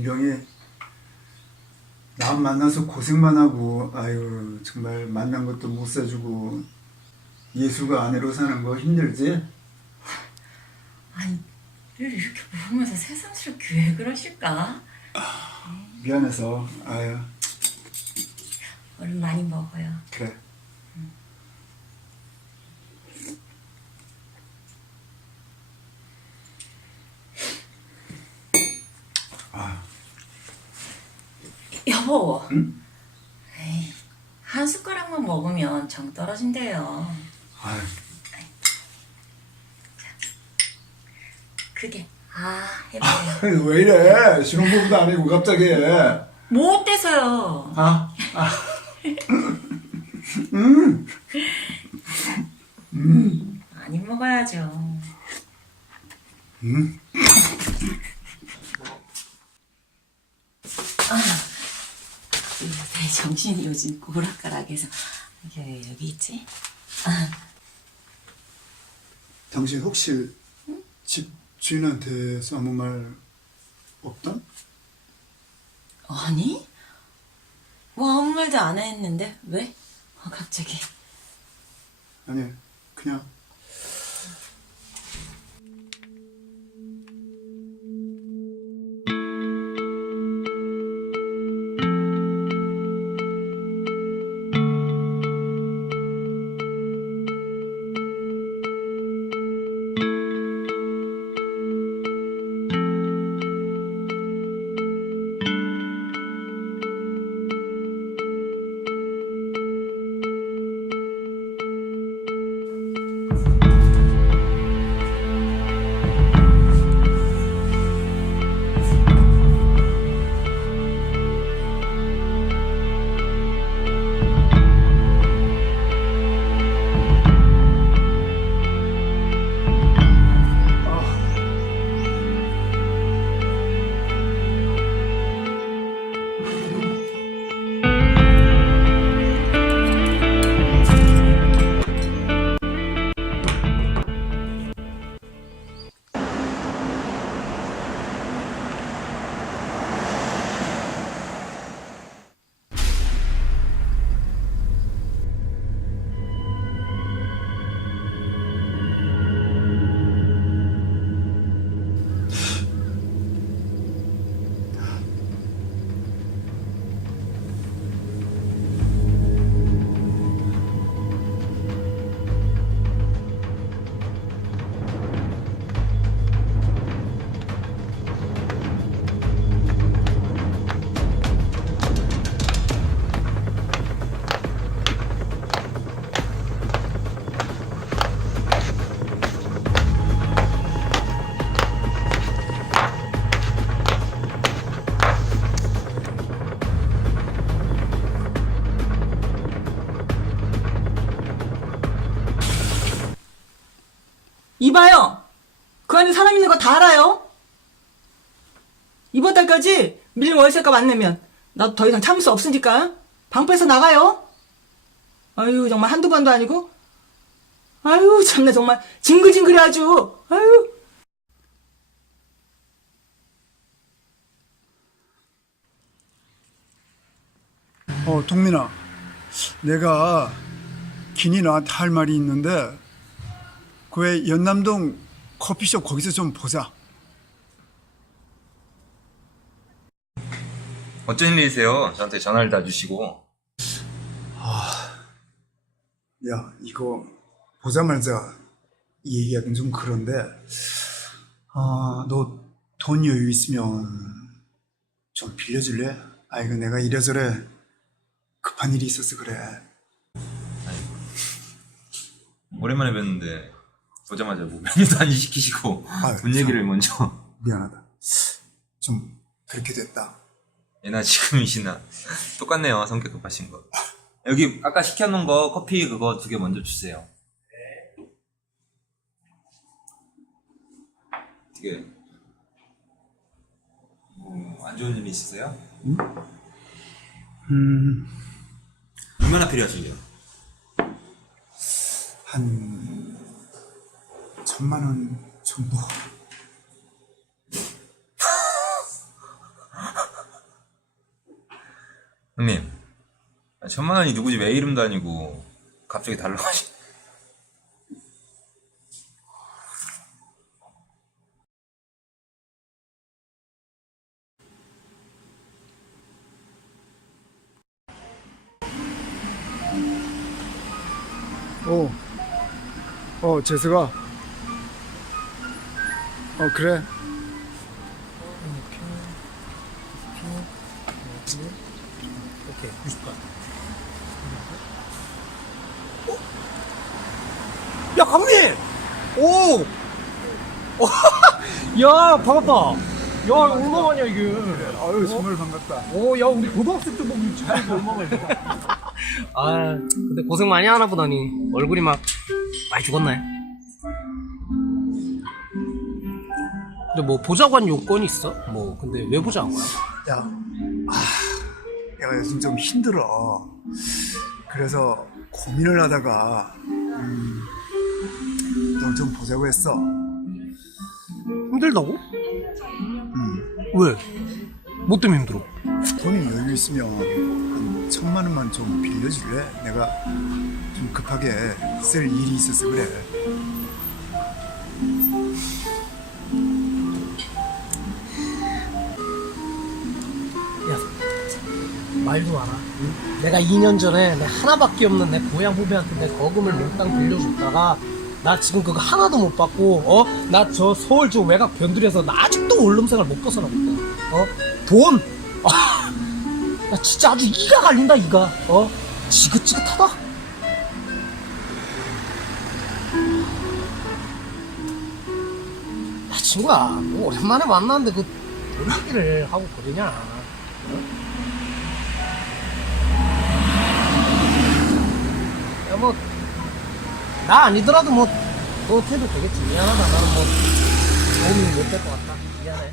민경이 남 만나서 고생만 하고 아유 정말 만난 것도 못 사주고 예수가 아내로 사는 거 힘들지? 아니 늘 이렇게 보면서 새삼스럽게 왜 그러실까? 미안해서 아유 얼른 많이 먹어요. 그래 아 여보. 응? 에이, 한 숟가락만 먹으면 정 떨어진대요. 아유 그게 아 해봐요. 왜 이래 신혼부부도 아니고 갑자기 뭐 어때서요? 아, 아. 많이 먹어야죠. 음. 내 정신이 요즘 고락가락해서 이게 왜 여기 있지? 당신 혹시 집 주인한테서 아무 말 없던? 아니? 뭐 아무 말도 안 했는데 왜? 어, 갑자기 아니 그냥 이봐요. 그 안에 사람 있는 거 다 알아요. 이번 달까지 밀린 월세값 안 내면 나도 더 이상 참을 수 없으니까 방패에서 나가요. 아유 정말 한두 번도 아니고. 아유 참나 정말 징글징글해 아주. 아유. 어 동민아 내가 긴이 나한테 할 말이 있는데 그 왜 연남동 커피숍 거기서 좀 보자 어쩐 일이세요? 저한테 전화를 다 주시고 야 이거 보자마자 이 얘기하긴 좀 그런데 아 너 돈 여유 있으면 좀 빌려줄래? 아 이거 내가 이래저래 급한 일이 있어서 그래 오랜만에 뵀는데 보자마자 뭐 메뉴도 안 시키시고 아유, 돈 얘기를 먼저. 미안하다. 좀 그렇게 됐다. 예나 지금이시나 똑같네요 성격 급하신 거. 여기 아까 시켜놓은 거 커피 그거 두 개 먼저 주세요. 되게. 뭐안 좋은 일 있으세요? 음. 얼마나 필요하신데요? 한 천만 원 정도. 형님 아, 천만 원이 누구지 왜 이름도 아니고 갑자기 달라가지 어, 어, 재수가. 어, 그래. 오케이. 90번 야 감독님 오! 야 반갑다. 야 얼마만이야 이게? 아유, 정말 반갑다. 오야 우리 고등학생 때 보면 진짜 얼마만이야? 아 근데 고생 많이 하나 보다니 얼굴이 막 많이 죽었네 근데 뭐한 요건이 있어? 뭐 근데 왜한 거야? 야, 아, 내가 요즘 좀 힘들어. 그래서 고민을 하다가, 음, 널좀 보자고 했어. 힘들다고? 음, 왜? 뭐 때문에 힘들어? 돈이 여유 있으면 한 천만 원만 좀 빌려줄래? 내가 좀 급하게 쓸 일이 있어서 그래. 말도 마라. 응? 내가 2년 전에 내 하나밖에 없는 내 고향 후배한테 내 거금을 몽땅 빌려줬다가 나 지금 그거 하나도 못 받고 어? 나 저 서울 저 외곽 변두리에서 나 아직도 원룸생활 못 벗어나고 있다. 어? 돈! 아, 나 진짜 아주 이가 갈린다 이가. 어? 지긋지긋하다. 야 친구야, 뭐 오랜만에 만났는데 그돈 얘기를 하고 그러냐? 야, 뭐, 나 아니더라도 뭐, 너한테도 되겠지. 미안하다. 나는 뭐, 도움이 못 될 것 같다. 미안해.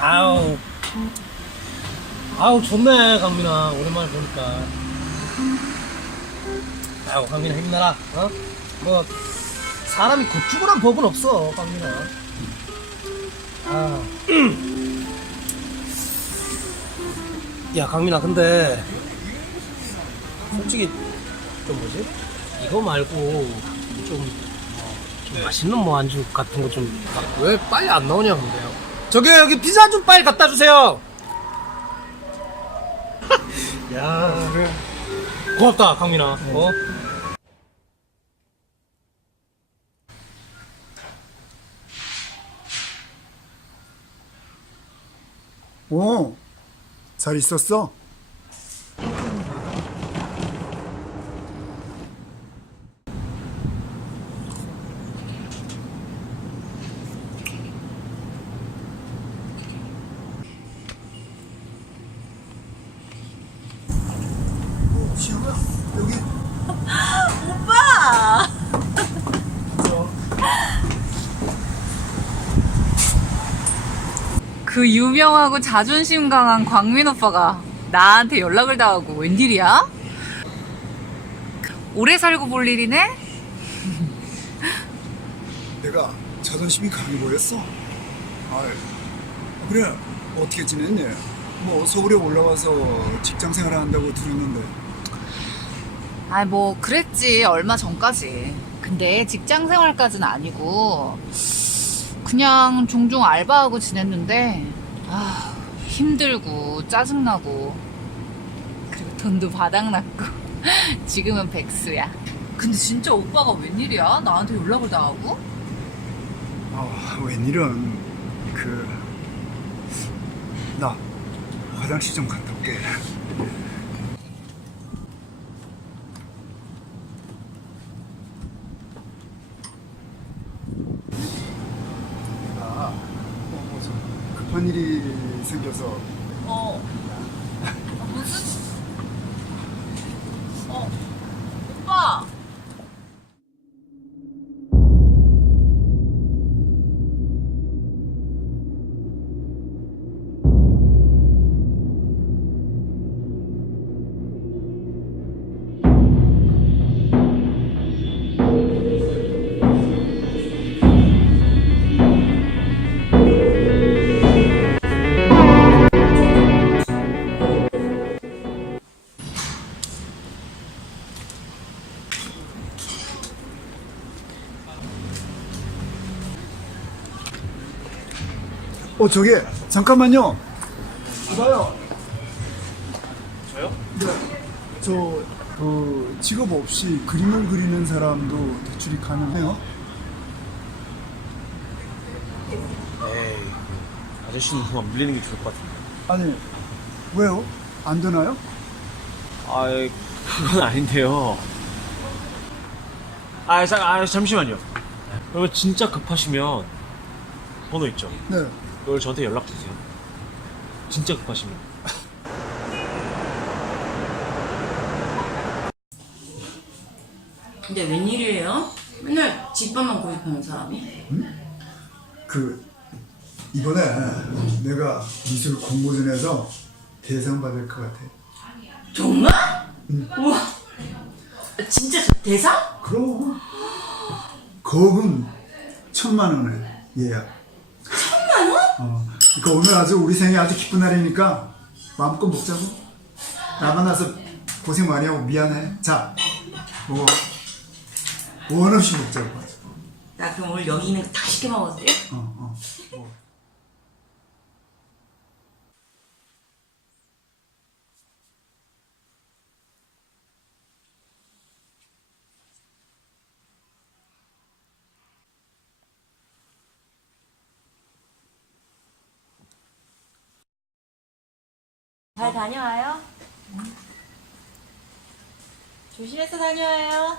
아우. 아우, 좋네, 강민아. 오랜만에 보니까. 아우, 강민아, 힘내라. 어? 뭐, 사람이 곧 죽으란 법은 없어, 강민아. 아. 야, 강민아, 근데, 솔직히 좀 뭐지? 이거 말고 좀, 어, 좀 맛있는 뭐 안주 같은 거 좀 왜 빨리 안 나오냐 근데요? 저기 여기 피자 좀 빨리 갖다 주세요. 야 그래. 고맙다 강민아. 어? 오, 잘 있었어? 어, 시영아, 여기 오빠! 그 유명하고 자존심 강한 광민 오빠가 나한테 연락을 다 하고 웬일이야? 오래 살고 볼 일이네? 내가 자존심이 강해 보였어. 아, 그래 어떻게 지냈니? 뭐 서울에 올라와서 직장 생활을 한다고 들었는데 아이 뭐 그랬지 얼마 전까지 근데 직장 생활까지는 아니고 그냥 종종 알바하고 지냈는데 아 힘들고 짜증나고 그리고 돈도 바닥났고 지금은 백수야 근데 진짜 오빠가 웬일이야? 나한테 연락을 다 하고? 아 웬일은 그 나 화장실 좀 갔다 올게. 나 어, 좀 급한 일이 생겨서. 어 무슨 어 저기 잠깐만요. 봐요. 저요? 네. 저 그 직업 없이 그림을 그리는 사람도 대출이 가능해요? 에이, 아저씨는 그만 물리는 게 좋을 것 같은데. 아니 왜요? 안 되나요? 아, 그건 아닌데요. 아, 자, 아, 잠시만요. 이거 진짜 급하시면 번호 있죠? 네. 이걸 저한테 연락 주세요. 진짜 급하시면. 근데 웬일이에요? 맨날 집밥만 구입하는 사람이? 그 이번에 내가 미술 공모전에서 대상 받을 것 같아. 정말? 우와 진짜 대상? 그럼 거금 천만 원에 예약. 어. 그러니까 오늘 아주 우리 생애 아주 기쁜 날이니까 마음껏 먹자고. 나 만나서 고생 많이 하고 미안해. 자, 뭐원 없이 먹자고. 나 그럼 오늘 여기 있는 거 다 시켜 먹어도 돼요? 어, 어. 뭐. 잘 다녀와요. 조심해서 다녀와요.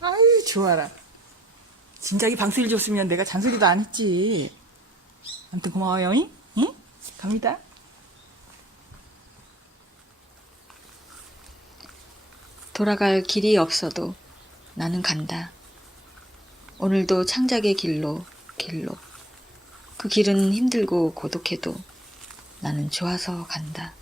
아유 좋아라. 진작에 방수일 줬으면 내가 잔소리도 안 했지. 아무튼 고마워요. 잉? 응? 갑니다. 돌아갈 길이 없어도 나는 간다. 오늘도 창작의 길로, 길로. 그 길은 힘들고 고독해도 나는 좋아서 간다.